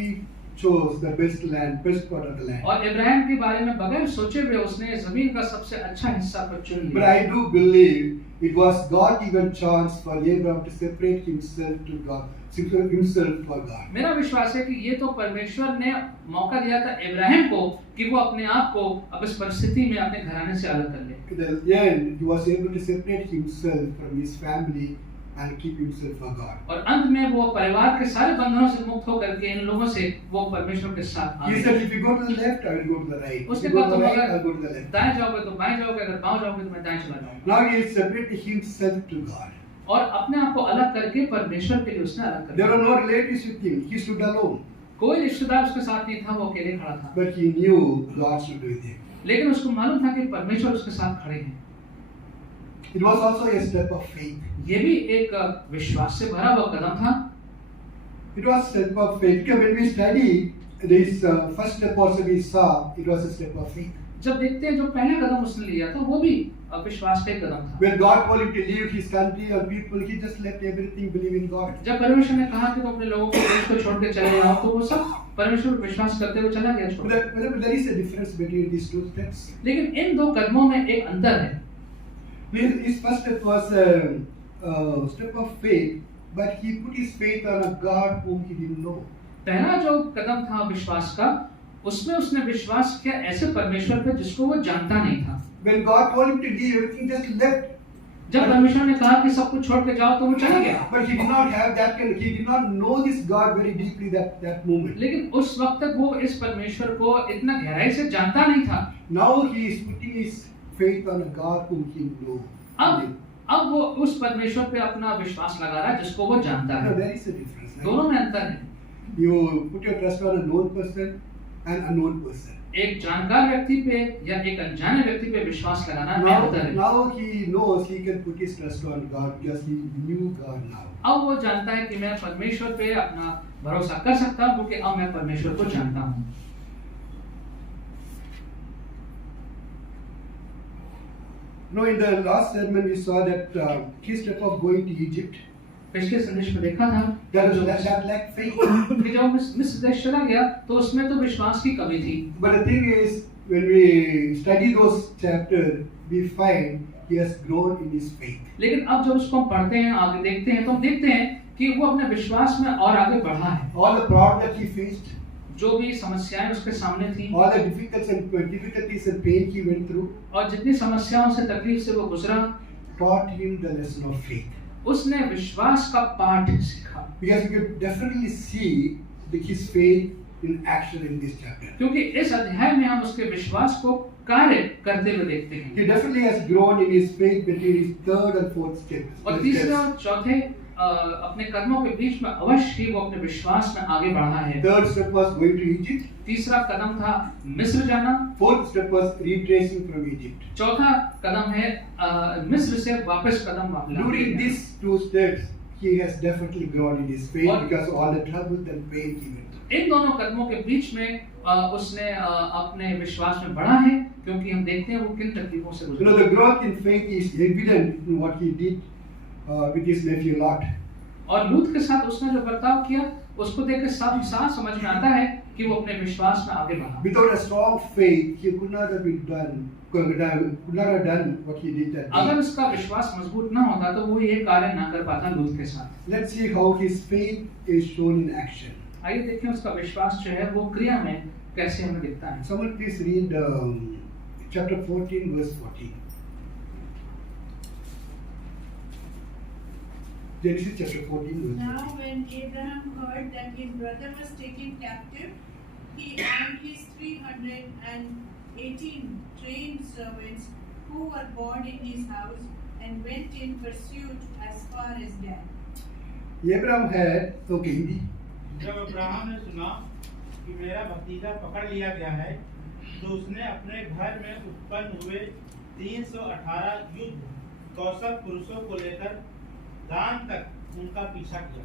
chose the best land, best part of the land. और इब्राहिम के बारे में बगैर सोचे हुए उसने जमीन का सबसे अच्छा हिस्सा को चुन But लिया। I do believe it was God-given chance for Abraham to separate himself to God, himself for God. मेरा विश्वास है कि ये तो परमेश्वर ने मौका दिया था इब्राहिम को कि वो अपने आप को अब इस परिस्थिति में अपने घराने से अलग कर ले। At the end, he was able to separate himself from his family and keep himself for God. और अंत में वो परिवार के सारे बंधनों से मुक्त होकर के इन लोगों से वो परमेश्वर के साथ आ He गए। said, "If you go to the left, I will go to the right. If उसके you go बाद to the तुम right, I'll अगर go to the left." दाएं जाओगे तो बाएं जाओगे, अगर बाएं जाओगे तो मैं दाएं चला जाऊंगा। Now he separated himself to God. और अपने आप को अलग करके परमेश्वर के लिए उसने अलग कर There दिया। were no relatives with him. He stood alone. कोई रिश्तेदार उसके साथ नहीं था, वो अकेले खड़ा था, But he knew God stood with him. लेकिन उसको मालूम था कि परमेश्वर उसके साथ खड़े हैं। It was also a step of faith. ये भी एक विश्वास से भरा हुआ कदम था। It was a step of faith. Because when we study this first step also we saw, it was a step of faith. जब देखते हैं जो पहला कदम उसने लिया था वो भी विश्वास का एक कदम था। When God told him to leave his country or people, he just left everything, believe in God. जब परमेश्वर ने कहा कि तुम अपने लोगों को देश को छोड़ के चले जाओ तो वो सब परमेश्वर पर विश्वास करते हुए चला गया छोड़। But there is a difference between these two steps. लेकिन इन दो कदमों में एक अंतर है। His first step was a step of faith, but he put his faith on a God whom he didn't know. पहला जो कदम था विश्वास का, उसमें उसने विश्वास किया ऐसे परमेश्वर पे जिसको वो जानता नहीं था। When God told him to leave everything, just left. जब परमेश्वर ने कहा कि सब कुछ छोड़ के जाओ तो वो चला गया। But he did not have that kind. He did not know this God very deeply that moment. लेकिन उस वक्त तक वो इस परमेश्वर को इतना गहराई से जानता नहीं था। Now he is putting his faith on a God whom he knows. अब वो उस परमेश्वर पे अपना विश्वास लगा रहा है जिसको वो जानता No, है। there is a difference. Right? दोनों में अंतर है। You put your trust on a known person and unknown person. एक जानकार व्यक्ति पे या एक अनजाने व्यक्ति पे विश्वास लगाना में अंतर है। Now he knows he can put his trust on God because he knew God now. अब वो जानता है कि मैं परमेश्वर पे अपना भरोसा कर सकता हूँ क्योंकि अब मैं परमेश्वर को जानता हूँ। No, in the last sermon we saw that his step of going to Egypt, पिछले संदेश में देखा था that lacked faith. कि जब मिस्र देश चला गया तो उसमें तो विश्वास की कमी थी। But the thing is, when we study those chapters, we find he has grown in his faith. लेकिन अब जब उसको हम पढ़ते हैं आगे देखते हैं तो हम देखते हैं कि वो अपने विश्वास में और आगे बढ़ा है। All the problem that he faced, जो भी समस्याएं उसके सामने थी, all the difficulties and pain he went through, और जितनी समस्याओं से तकलीफ से वो गुजरा, taught him the lesson of faith. उसने विश्वास का पाठ सीखा। Because you can definitely see his faith in action in this chapter. क्योंकि इस अध्याय में हम उसके विश्वास को कार्य करते हुए देखते हैं। He definitely has grown in his faith between his third and fourth steps. और तीसरे और चौथे अपने कदमों के बीच में अवश्य ही वो अपने विश्वास में आगे बढ़ा है। Third step was going to Egypt. तीसरा कदम था मिस्र जाना। Fourth step was retracing from Egypt. चौथा कदम है मिस्र से वापस कदम वापस। During these two steps, he has definitely grown in his faith because of all the troubles and pain he went through. इन दोनों कदमों के बीच में उसने अपने विश्वास में बढ़ा है क्योंकि हम देखते हैं वो किन तकलीफों से You गुजरा। know, the growth in faith is evident in what he did with his nephew Lot. और लूत के साथ उसने जो बर्ताव किया उसको देखकर साफ समझ में आता है कि वो अपने विश्वास में आगे बढ़ा। Without a strong faith, he could not have done what he did that अगर day. उसका विश्वास मजबूत ना होता तो वो ये कार्य ना कर पाता लूत के साथ। Let's see how his faith is shown in action. आइए देखें उसका विश्वास जो है वो क्रिया में कैसे हमें दिखता है। Someone please read chapter 14 verse 14. Genesis chapter 14 verse 14. Now when Abraham heard that his brother was taken captive, he and his 318 trained servants who were born in his house and went in pursuit as far as Dan. Abraham had, okay, Hindi. जब Abraham ने सुना कि मेरा भतीजा पकड़ लिया गया है तो उसने अपने घर में उत्पन्न हुए 318 युद्ध कौशल पुरुषों को लेकर दान तक उनका पीछा किया।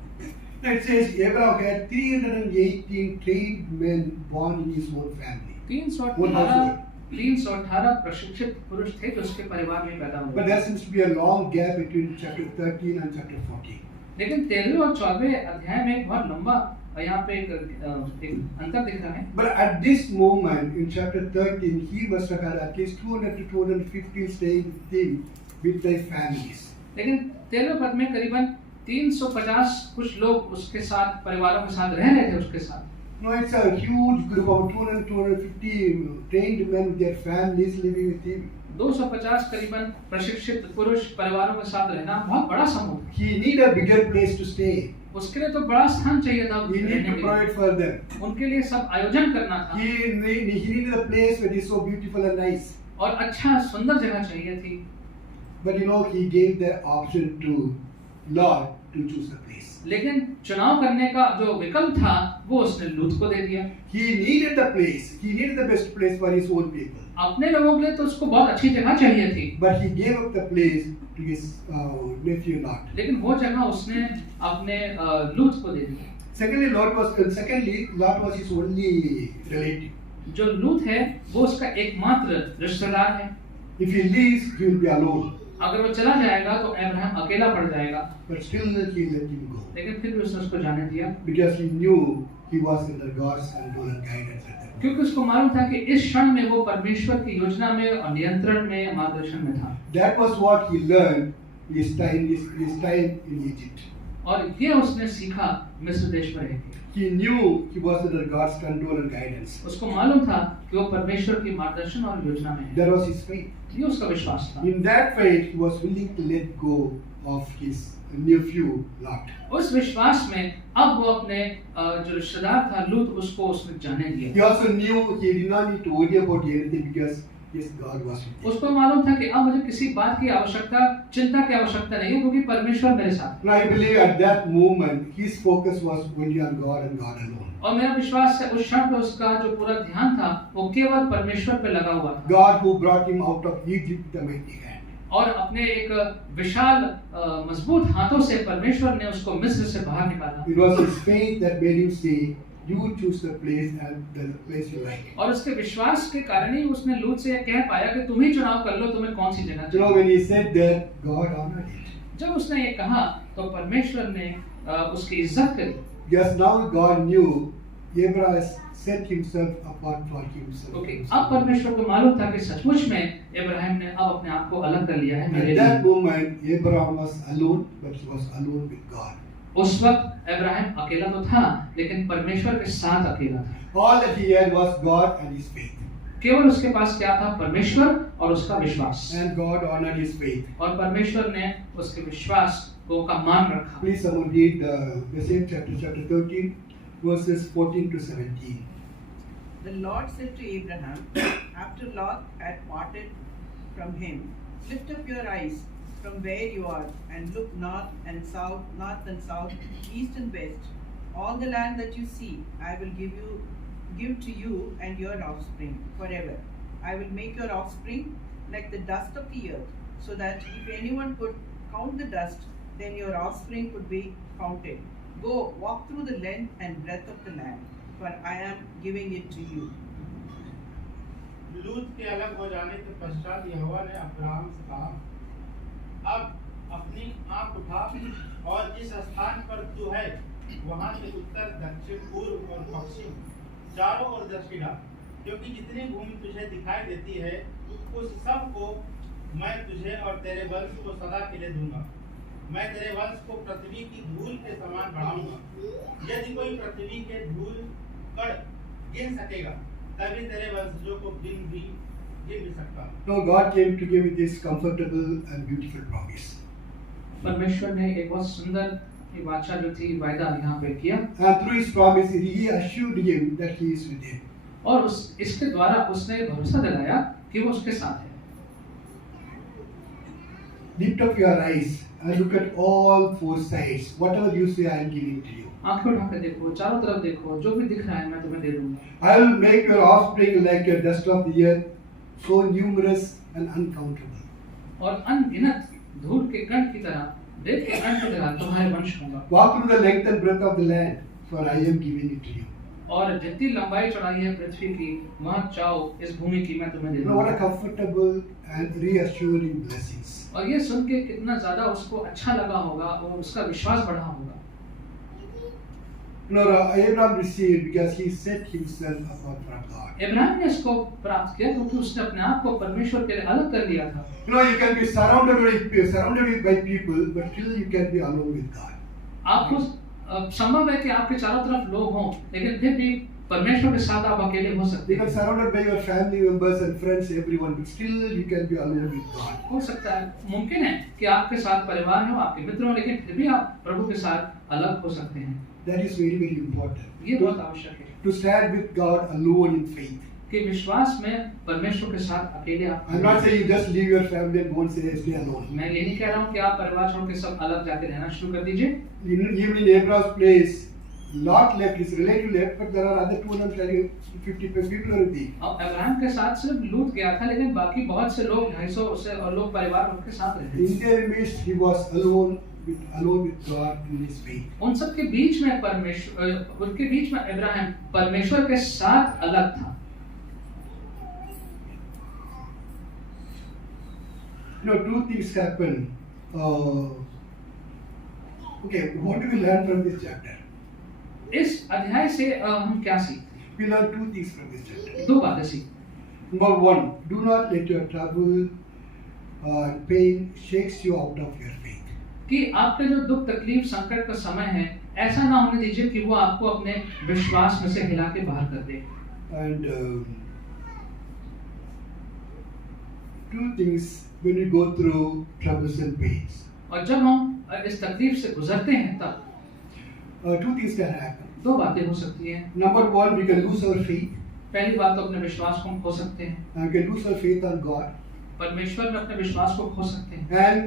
It says Abraham had 318 trained men born in his own family. 318 प्रशिक्षित पुरुष थे जो उसके परिवार में पैदा हुए। But there seems to be a long gap between chapter 13 and chapter 14. लेकिन 13वें और 14वें अध्याय में एक बहुत लंबा यहाँ पे एक अंतर दिख रहा है। But at this moment in chapter 13, he must have had at least 200 to 250 staying with him with their families. लेकिन 13वें पद में करीबन 350 कुछ लोग उसके साथ परिवारों के साथ रह रहे थे उसके साथ। No, it's a huge group of 200 to 250 trained men with their families living with him. 250 करीबन प्रशिक्षित पुरुष परिवारों के साथ रहना बहुत बड़ा समूह। He need a bigger place to stay. उसके लिए तो बड़ा स्थान चाहिए था। He need to provide for them. उनके लिए सब आयोजन करना था। He needed a place that is so beautiful and nice. और अच्छा सुंदर जगह चाहिए थी। But you know, he gave the option to Lot to choose a place. लेकिन चुनाव करने का जो विकल्प था वो उसने लूत को दे दिया। He needed the place. He needed the best place for his own people. अपने लोगों के लिए तो उसको बहुत अच्छी जगह चाहिए थी। But he gave up the place to to his nephew Lot. लेकिन वो जगह उसने अपने लूत को दे दी। Secondly, Lot was his only relative. जो लूत है वो उसका एकमात्र रिश्तेदार है। If he leaves, he will be alone. अगर वो चला जाएगा तो अब्राहम अकेला पड़ जाएगा, But still, he let him go लेकिन फिर भी उसने उसको जाने दिया, because he knew he was under God's control and guidance at that time. क्योंकि उसको मालूम था कि इस क्षण में वो परमेश्वर की योजना में और नियंत्रण में, मार्गदर्शन में था। That was what he learned his time in Egypt. और ये उसने सीखा मिस्र देश में रहकर। He knew he was under God's control and guidance. उसको मालूम था कि वो परमेश्वर की मार्गदर्शन और योजना में है। That was his faith. ये उसका विश्वास था। In that faith, he was willing to let go of his nephew Lot. उस विश्वास में अब वो अपने जो रिश्तेदार था लूत, उसको उसने जाने दिया। He also knew he did not need to worry about anything because yes, God was with him. उसको मालूम था कि अब मुझे किसी बात की आवश्यकता, चिंता की आवश्यकता नहीं है, क्योंकि परमेश्वर मेरे साथ है। And I believe at that moment, his focus was only on God and God alone. और मेरा विश्वास है उस क्षण पे उसका जो पूरा ध्यान था वो केवल परमेश्वर पे लगा हुआ था। God who brought him out of Egypt with a mighty hand. और अपने एक विशाल मजबूत हाथों से परमेश्वर ने उसको मिस्र से बाहर निकाला। It was his faith that made him say, "You choose the place and the place you like." और उसके विश्वास के कारण ही उसने लूत से यह कह पाया कि तुम ही चुनाव कर लो, तुम्हें कौन सी जगह You know, चाहिए। when he said that, God honored it. जब उसने ये कहा तो परमेश्वर ने उसकी इज्जत करी। Because now God knew Abraham has set himself apart for himself. Okay, अब परमेश्वर को मालूम था कि सचमुच में इब्राहिम ने अब अपने आप को अलग कर लिया है मेरे At that लिए। moment, Abraham was alone, but he was alone with God. उस वक्त इब्राहिम अकेला तो था, लेकिन परमेश्वर के साथ अकेला था। All that he had was God and his faith. केवल उसके पास क्या था? परमेश्वर और उसका विश्वास। And God honored his faith. और परमेश्वर ने उसके विश्वास को का मान रखा। Please someone read the same chapter 13, verses 14 to 17. The Lord said to Abraham, after Lot had parted from him, lift up your eyes from where you are and look north and south, east and west. All the land that you see, I will give to you and your offspring forever. I will make your offspring like the dust of the earth, so that if anyone could count the dust, then your offspring could be counted. Go, walk through the length and breadth of the land, for I am giving it to you. लूत के अलग हो जाने के पश्चात यहोवा ने Abraham से कहा, अब अपनी आंख उठा और जिस स्थान पर तू है वहां से उत्तर, दक्षिण, पूर्व और पश्चिम चारों ओर दृष्टि डाल, क्योंकि जितनी भूमि तुझे दिखाई देती है उस सब को मैं तुझे और तेरे वंश को सदा के लिए दूंगा। मैं तेरे वंश को पृथ्वी की धूल के समान बढ़ाऊंगा। यदि कोई पृथ्वी के धूल कण गिन सकेगा, तभी तेरे वंशजों को गिन भी सकता। Now God came to give me this comfortable and beautiful promise. परमेश्वर ने एक बहुत सुंदर एक वाचा जो थी वायदा यहाँ पे किया, And through his promise, he assured him that he is with him. और इसके द्वारा उसने भरोसा दिलाया कि वो उसके साथ है। Lift up your eyes and look at all four sides. Whatever you say, I am giving to you. आंखें उठा के देखो, चारों तरफ देखो, जो भी दिख रहा है मैं तुम्हें दे दूंगा। I will make your offspring like the dust of the earth, so numerous and uncountable. और अनगिनत धूल के कण की तरह, रेत के कण की तरह तुम्हारे वंश होगा। Walk through the length and breadth of the land, for I am giving it to you. और जितनी लंबाई चौड़ाई है पृथ्वी की, वहाँ चाहो इस भूमि की मैं तुम्हें दे Now, what a दूंगा। comfortable and reassuring blessings. और ये सुन के कितना ज्यादा उसको अच्छा लगा होगा और उसका विश्वास बढ़ा होगा। Now, Abraham received because he set himself apart from God. Ibrahim ने इसको प्राप्त किया क्योंकि उसने अपने आप को परमेश्वर के लिए अलग कर लिया था। You know, you can be surrounded by people, but still you can be alone with God. आपको संभव है कि आपके चारों तरफ लोग हों, लेकिन फिर भी परमेश्वर के साथ आप अकेले हो सकते You can हैं। be surrounded by your family members and friends, everyone, but still you can be alone with God. हो सकता है, मुमकिन है कि आपके साथ परिवार हो, आपके मित्र हो, लेकिन फिर भी आप प्रभु के साथ अलग हो सकते हैं। That is very, very important. ये बहुत आवश्यक है To stand with God alone in faith. कि विश्वास में परमेश्वर के साथ अकेले आप। I'm not saying you just leave your family and go and say, stay alone. मैं ये नहीं कह रहा हूँ कि आप परिवार छोड़ के सब अलग जाके रहना शुरू कर दीजिए। Even in Abraham's place, Lot left, his relative left, but there are other 250 people already. अब अब्राहम के साथ सिर्फ लूत गया था, लेकिन बाकी बहुत से लोग 250 उससे और लोग परिवार उनके साथ रहे। In their midst, he was alone with God in his faith. उन सब के बीच में परमेश्वर, उनके बीच में अब्राहम परमेश्वर के साथ अलग था। Two things happen. Okay, what do we learn from this chapter? इस अध्याय से हम क्या सीखते हैं? We learn two things from this chapter. दो बातें सीखते हैं। Number one, do not let your trouble pain shakes you out of your faith. कि आपके जो दुख तकलीफ संकट का समय है, ऐसा ना होने दीजिए कि वो आपको अपने विश्वास में से हिला के बाहर कर दे। And two things when we go through troubles and pains. और जब हम इस तकलीफ से गुजरते हैं तब Two things can happen. दो बातें हो सकती हैं। Number one, we can lose our faith. पहली बात तो अपने विश्वास को हम खो सकते हैं, And we can lose our faith on God परमेश्वर में अपने विश्वास को खो सकते हैं, and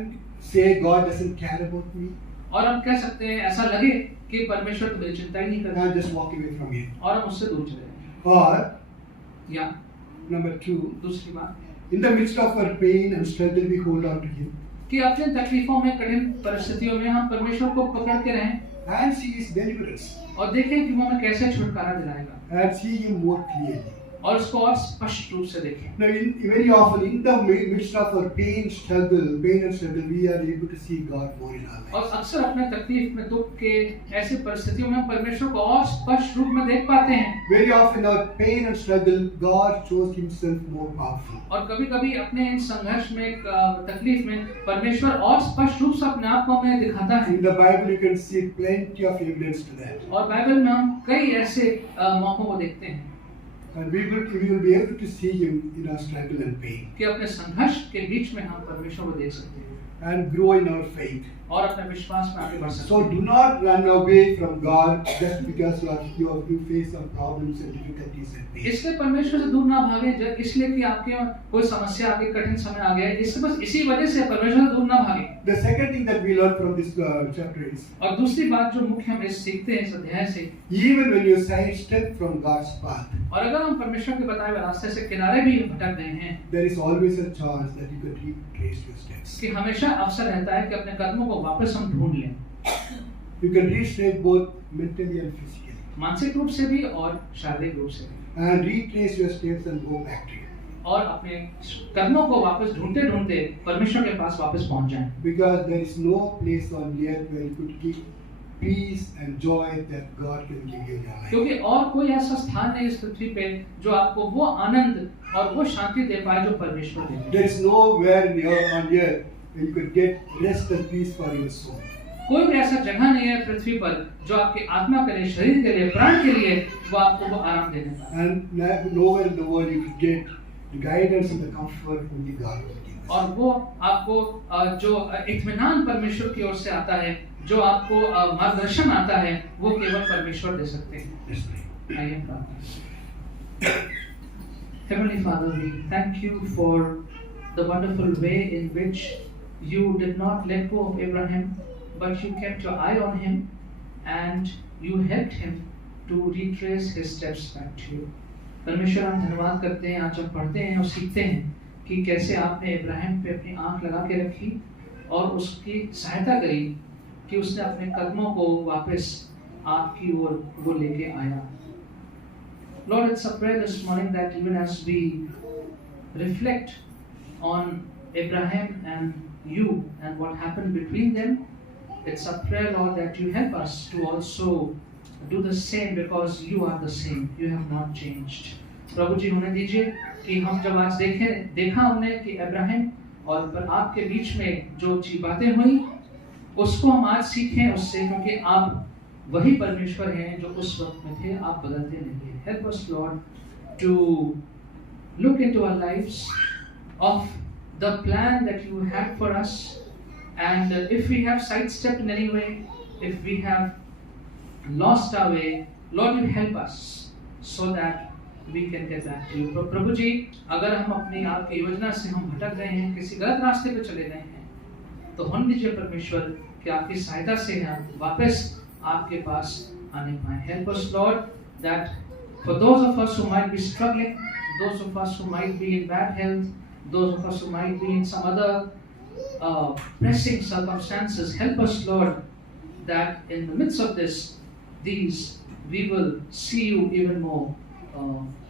say God doesn't care about me और हम कह सकते हैं ऐसा लगे कि परमेश्वर तो मेरी चिंता ही नहीं करता and just walk away from Him. और हम उससे दूर चले जाएं। Or या number two, दूसरी बात in the midst of our pain and struggle, we hold on to Him कि अपने तकलीफों में, कठिन परिस्थितियों में हम परमेश्वर को पकड़ के रहें and see His deliverance और देखें कि वो हमें कैसे छुटकारा दिलाएगा and see Him more clearly. और उसको और स्पष्ट रूप से देखें। Now, very often in the midst of our pain and struggle, we are able to see God more in our lives. और अक्सर अपने तकलीफ में, दुख के ऐसी परिस्थितियों में हम परमेश्वर को और स्पष्ट रूप में देख पाते हैं। Very often our pain and struggle, God shows Himself more powerful. और कभी-कभी अपने इन संघर्ष में, तकलीफ में परमेश्वर और स्पष्ट रूप से अपने आप को हमें दिखाता है। In the Bible, you can see plenty of evidence to that. और बाइबल में हम कई ऐसे मौकों को देखते हैं And we will be able to see Him in our struggle and pain कि अपने संघर्ष के बीच में हम परमेश्वर को देख सकते हैं and grow in our faith. और अपने विश्वास में आगे बढ़ सकते So do not run away from God just because you face some problems and difficulties and हैं। pain. इसलिए परमेश्वर से दूर ना भागे, जब इसलिए कि आपके कोई समस्या आ गई, कठिन समय आ गया, इससे बस इसी वजह से परमेश्वर से दूर ना भागे। The second thing that we learn from this chapter is और दूसरी बात जो मुख्य हम इस सीखते हैं इस अध्याय से, even when you sidestep from God's path, और अगर हम परमेश्वर के बताए हुए रास्ते से किनारे भी भटक गए हैं, there is always a chance that you could retrace your steps. कि हमेशा अवसर रहता है कि अपने कदमों को वापस हम ढूंढ लें, You can retrace both mentally and physically, मानसिक रूप से भी और शारीरिक रूप से भी, and retrace your steps and go back to Him. और अपने कदमों को वापस ढूंढते ढूंढते परमेश्वर के पास वापस पहुंच जाएं। Because there is no place on earth where you could give peace and joy that God can give you in your life. क्योंकि और कोई ऐसा स्थान नहीं इस पृथ्वी पे जो आपको वो आनंद और वो शांति दे पाए जो परमेश्वर देते हैं। There is nowhere on earth where you could get rest and peace for your soul. कोई भी ऐसा जगह नहीं है पृथ्वी पर जो आपकी आत्मा के लिए, शरीर के लिए, प्राण के लिए वो आपको वो आराम दे देता है। And nowhere in the world you could get the guidance and the comfort only God will give us. और वो आपको जो इत्मीनान परमेश्वर की ओर से आता है, जो आपको मार्गदर्शन आता है, वो केवल परमेश्वर दे सकते हैं। Let's pray. आइए प्रार्थना करें। Heavenly Father, we thank you for the wonderful way in which you did not let go of Abraham, but you kept your eye on him and you helped him to retrace his steps back to you. परमेश्वर, हम धन्यवाद करते हैं, आज हम पढ़ते हैं और सीखते हैं कि कैसे आपने इब्राहिम पे अपनी आंख लगा के रखी और उसकी सहायता करी कि उसने अपने कदमों को वापस आपकी ओर वो लेके आया। Lord, it's a prayer this morning that even as we reflect on Abraham and you and what happened between them, it's a prayer, Lord, that you help us to also do the same because you are the same. You have not changed. प्रभु जी, होने दीजिए कि हम जब आज देखा हमने कि Abraham और पर आपके बीच में जो बातें हुई उसको हम आज सीखें उससे, क्योंकि आप वही परमेश्वर हैं जो उस वक्त में थे, आप बदलते नहीं हैं। Help us, Lord, to look into our lives of the plan that you had for us, and if we have sidestepped in any way, if we have lost our way, Lord, you help us so that we can get back to you. प्रभु जी, अगर हम अपनी आपकी योजना से हम भटक गए हैं, किसी गलत रास्ते पे चले गए हैं, तो होने दीजिए परमेश्वर कि आपकी सहायता से हम वापस आपके पास आने पाए. Help us, Lord, that for those of us who might be struggling, those of us who might be in bad health, those of us who might be in some other pressing circumstances, help us, Lord, that in the midst of these, we will see you even more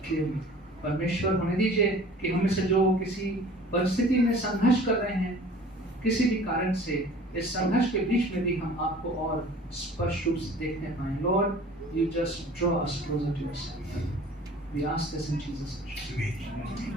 clearly. परमेश्वर होने दीजिए कि हम में से जो किसी परिस्थिति में संघर्ष कर रहे हैं, किसी भी कारण से इस संघर्ष के बीच में भी हम आपको और स्पष्ट रूप से देखने पाएं. Lord, you just draw us closer to yourself. We ask this in Jesus' name. Amen.